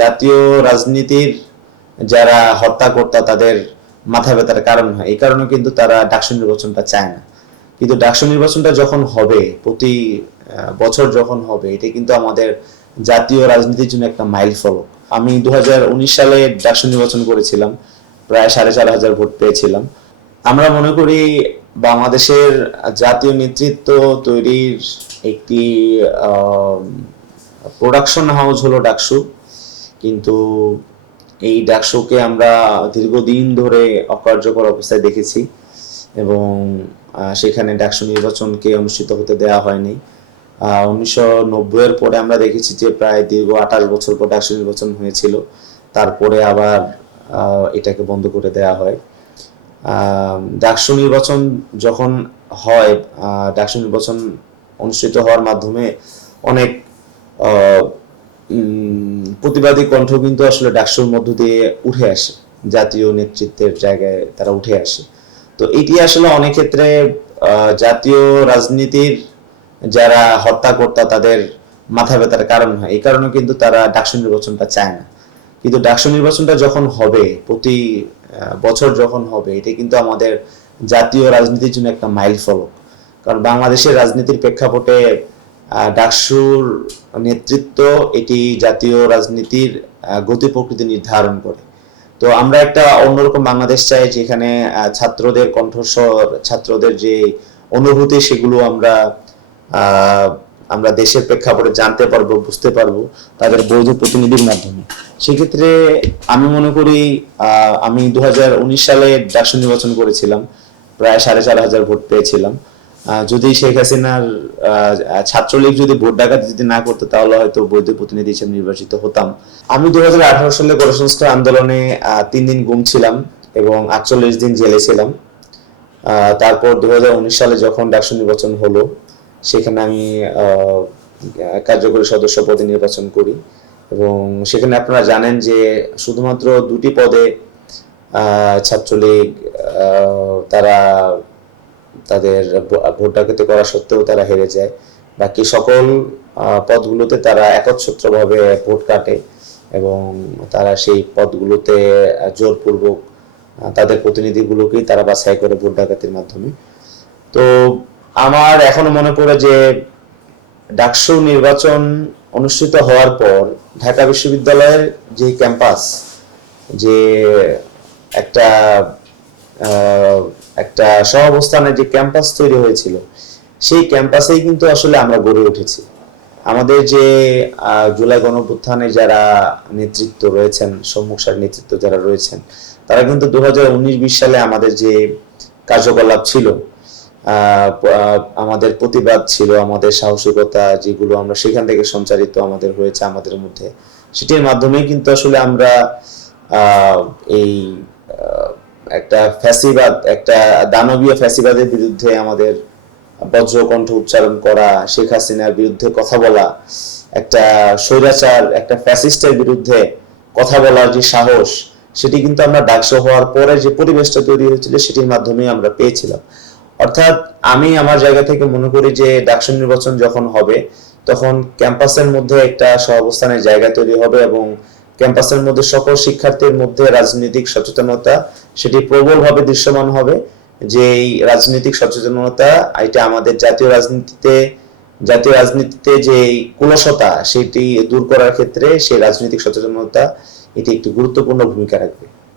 জাতীয় রাজনীতির যারা হত্যাকর্তা তাদের মাথা ব্যথার কারণ হয়। এই কারণে কিন্তু তারা ডাকসু নির্বাচনটা চায় না। কিন্তু ডাকসু নির্বাচনটা যখন হবে, প্রতি বছর যখন হবে, এটা কিন্তু আমাদের জাতীয় রাজনীতির জন্য একটা মাইল ফলক। আমি দু হাজার উনিশ সালে ডাকসু নির্বাচন করেছিলাম, প্রায় সাড়ে চার হাজার ভোট পেয়েছিলাম। আমরা মনে করি বাংলাদেশের জাতীয় নেতৃত্ব তৈরির একটি প্রোডাকশন হাউস হলো ডাকসু। কিন্তু এই ডাকশোকে আমরা দীর্ঘদিন ধরে অকার্যকর অবস্থায় দেখেছি এবং সেখানে ডাকসু নির্বাচনকে অনুষ্ঠিত হতে দেওয়া হয়নি। উনিশশো নব্বইয়ের পরে আমরা দেখেছি যে প্রায় দীর্ঘ আঠাশ বছর পর ডাকসু নির্বাচন হয়েছিল। তারপরে আবার এটাকে বন্ধ করে দেওয়া হয়। ডাকসু নির্বাচন যখন হয় ডাকসু নির্বাচন অনুষ্ঠিত হওয়ার মাধ্যমে অনেক প্রতিবাদী কণ্ঠ কিন্তু আসলে ডাকসুর মধ্য দিয়ে উঠে আসে, জাতীয় নেতৃত্বের জায়গায় তারা উঠে আসে। তো এটি আসলে অনেক ক্ষেত্রে জাতীয় রাজনীতির যারা হত্যাকর্তা তাদের মাথা ব্যথার কারণ হয়। এই কারণে কিন্তু তারা ডাকসু নির্বাচনটা চায় না। কিন্তু ডাকসু নির্বাচনটা যখন হবে, প্রতি বছর যখন হবে, এটা কিন্তু আমাদের জাতীয় রাজনীতির জন্য একটা মাইল ফলক কারণ বাংলাদেশের রাজনীতির প্রেক্ষাপটে ডাকসুর নেতৃত্ব এটি জাতীয় রাজনীতির গতি প্রকৃতি নির্ধারণ করে। তো আমরা একটা অন্যরকম বাংলাদেশ চাই যেখানে ছাত্রদের কণ্ঠস্বর, ছাত্রদের যে অনুভূতি সেগুলো আমরা আমরা দেশের প্রেক্ষাপটে জানতে পারব, বুঝতে পারব তাদের বৈধ প্রতিনিধির মাধ্যমে। সেক্ষেত্রে আমি মনে করি আমি দু হাজার উনিশ সালে ডাকসু নির্বাচন করেছিলাম, প্রায় সাড়ে চার হাজার ভোট পেয়েছিলাম। যদি শেখ হাসিনার ছাত্রলীগ যদি ভোট ডাকাতি যদি না করতো, তাহলে হয়তো বৈধ প্রতিনিধি হিসেবে নির্বাচিত হতাম। আমি দু হাজার আঠারো সালে গণসংস্কার আন্দোলনে তিন দিন গুম ছিলাম এবং আটচল্লিশ দিন জেলে ছিলাম। তারপর দু হাজার উনিশ সালে যখন ডাকসু নির্বাচন হলো, সেখানে আমি কার্যকরী সদস্য পদে নির্বাচন করি। এবং সেখানে আপনারা জানেন যে শুধুমাত্র দুটি পদে ছাত্রলীগ তারা তাদের ভোট ডাকাতি করা সত্ত্বেও তারা হেরে যায়। বাকি সকল পদগুলোতে তারা একচ্ছত্রভাবে ভোট কাটে এবং তারা সেই পদগুলোতে জোরপূর্বক তাদের প্রতিনিধিগুলোকেই তারা বাছাই করে ভোট ডাকাতির মাধ্যমে। তো আমার এখনও মনে পড়ে যে ডাকসু নির্বাচন অনুষ্ঠিত হওয়ার পর ঢাকা বিশ্ববিদ্যালয়ের যে ক্যাম্পাস, যে একটা একটা সহাবস্থানের যে ক্যাম্পাস তৈরি হয়েছিল, সেই ক্যাম্পাসেই কিন্তু আসলে আমরা গড়ে উঠেছি। আমাদের যে জুলাই গণঅভ্যুত্থানে যারা নেতৃত্ব রয়েছেন, সম্মুখ সারির নেতৃত্ব যারা রয়েছেন, তারা কিন্তু দু হাজার সালে আমাদের যে কার্যকলাপ ছিল আমাদের প্রতিবাদ ছিল, আমাদের সাহসিকতা যেগুলো আমরা সেখান থেকে সঞ্চারিত আমাদের হয়েছে আমাদের মধ্যে, সেটির মাধ্যমে কিন্তু আসলে আমরা এই একটা ফ্যাসিবাদ, একটা দানবীয় ফ্যাসিবাদের বিরুদ্ধে আমাদের বজ্রকণ্ঠ উচ্চারণ করা, শেখ হাসিনার বিরুদ্ধে কথা বলা, একটা স্বৈরাচার, একটা ফ্যাসিস্টের বিরুদ্ধে কথা বলার যে সাহস, সেটি কিন্তু আমরা ডাকসো হওয়ার পরে যে পরিবেশটা তৈরি হয়েছিল, সেটির মাধ্যমে আমরা পেয়েছিলাম। অর্থাৎ আমি আমার জায়গা থেকে মনে করি যে ডাকসু নির্বাচন যখন হবে, তখন ক্যাম্পাসের মধ্যে একটা সহাবস্থানের জায়গা তৈরি হবে এবং ক্যাম্পাসের মধ্যে সকল শিক্ষার্থীর মধ্যে রাজনৈতিক সচেতনতা, সেটি প্রবলভাবে দৃশ্যমান হবে। যে এই রাজনৈতিক সচেতনতা, এটা আমাদের জাতীয় রাজনীতিতে জাতীয় রাজনীতিতে যে কুলসতা, সেটি দূর করার ক্ষেত্রে সেই রাজনৈতিক সচেতনতা, এটি একটি গুরুত্বপূর্ণ ভূমিকা রাখবে।